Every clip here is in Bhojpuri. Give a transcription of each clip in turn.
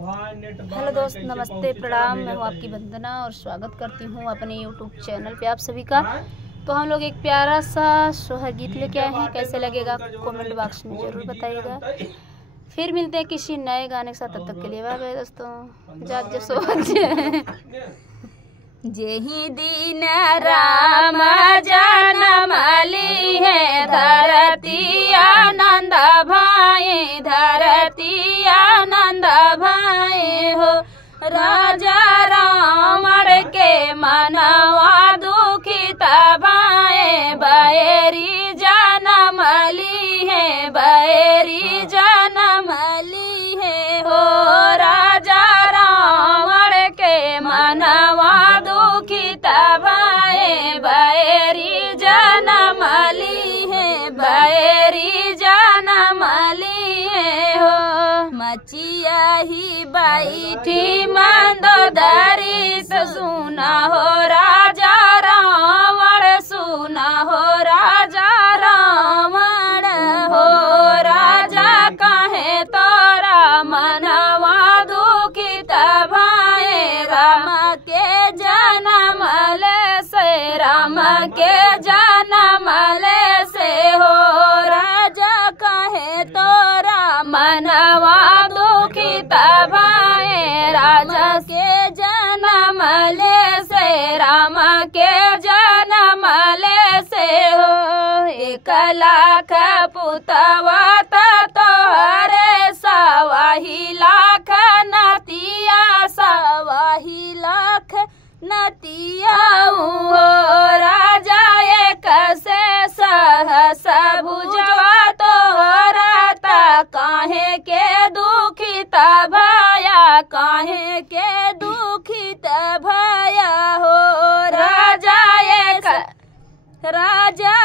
हेलो दोस्त, नमस्ते, प्रणाम। मैं हूँ आपकी वंदना और स्वागत करती हूँ अपने यूट्यूब चैनल पे आप सभी का। तो हम लोग एक प्यारा सा सोहर गीत लेके आए हैं। कैसे लगेगा कमेंट बॉक्स में ज़रूर बताइएगा। फिर मिलते हैं किसी नए गाने के साथ। तब तक के लिए बाय बाय दोस्तों। जात जो सोच जेहि दिन राम जन्म ली है धरती आनंद भाई, धरती आनंद भाई हो। राजा रावण के मनवा दुखित भाई, बैरी जन्म ली है, बैरी जन्म ली है हो। राजा रावण के मनवा दुखित भाई, बैरी जन्म ली है, बैरी जन्म ली है हो। मचिया ही बैठी मंदोदरी सुना हो राजा रावण, सुना हो राजा रावण हो। राजा कहे तोरा मनवा दुखित भाई, राम के जन्म ले से, राम के जन्म ले से हो। राजा कहे तोरा मनवा दुखित भाई, राजा के जन्म ले से, राम के जन्म ले से हो। 1 लाख पुतवा तोहरे, सवाही लाख नतिया, सवाही लाख नतिया हो। राजा एक से सहस भुजवा तोहरा, काहे के दुखित भया, काहे के दुखित भया हो। राजा एक, राजा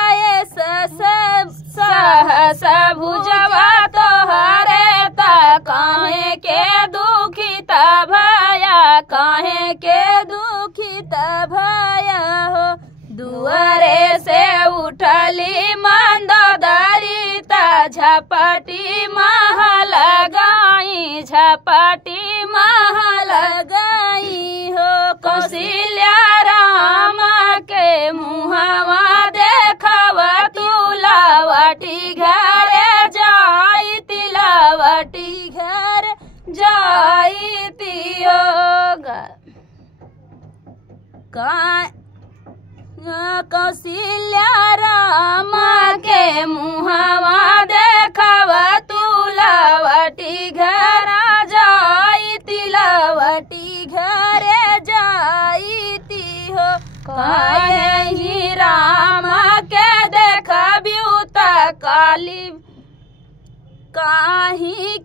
सहस भुजवा तोहरे, काहे के दुखित भया, काहे के दुखित भया हो। दुआरे से उठली मंदोदरी, झपटी महल गाई, झपटी महल गाई हो। कौशल्या राम के मुहवा देखव, तुलावटी घर जाई, तिलावटी घर जाई तियो। कौशल्या राम के मुहवा देखव, तुलावटी घर जाई, तिलावटी घर जाई ती हो। कहीं राम के देखबियु त काली, कहीं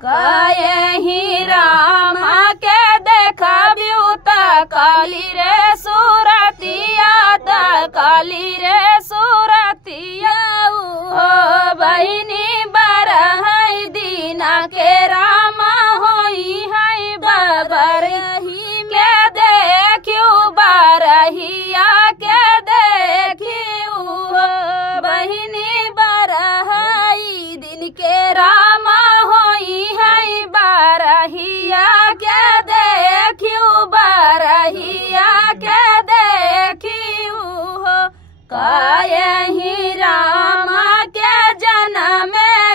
कहीं राम के देखबियु त काली रे सूरतिया, त काली रे सूरतिया हो। बहिनी बरहई दीना के राम होई है, बरही के देखियो, बरहिया के देखियो हो। बहिनी बरहई दिन के राम होई है, बरहिया के देखियो, बरहिया के देखियो हो। कहीं राम के जन्म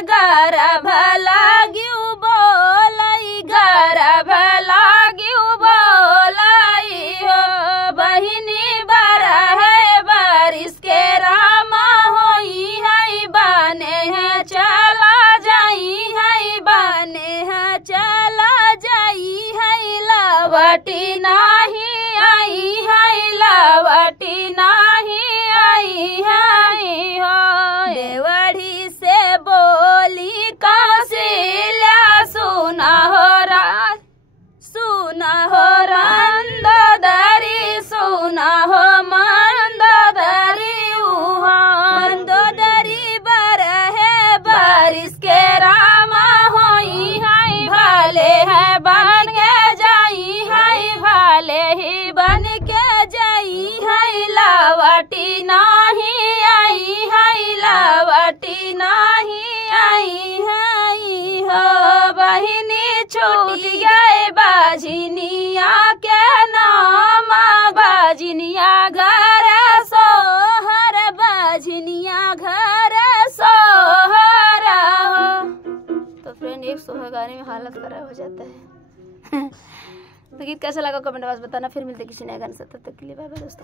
गर्भ लागियो बोलई, गर्भ लागियो बोलई हो। बहिनी बरहे बारिश के राम होई है, बने है चला जाई है, बने है चला जाई है। लवटी नाही आई है, लवटी नाही आई है हो। देवड़ी से बोली कौशल्या, सुना हो राज, सुना हो मंदोदरी, सुना हो मंदोदरी। मंदोदरी बरहे बारिश के राम होई है, भले है बन के जाई है, भले ही बन के जाई है। लवटी नाही आई है, लवटी नाही आई है हो। बहिनी छूट गए बाझिनिया के नाम बाझिनिया घर सोहर बाझिनिया घर सोहर हो। तो फ्रेंड एक सोहर गाने में हालत खराब हो जाता है। तो गीत कैसा लगा कमेंट बॉक्स बताना। फिर मिलते किसी नए गाने से, तब तक के लिए बाय बाय दोस्तों।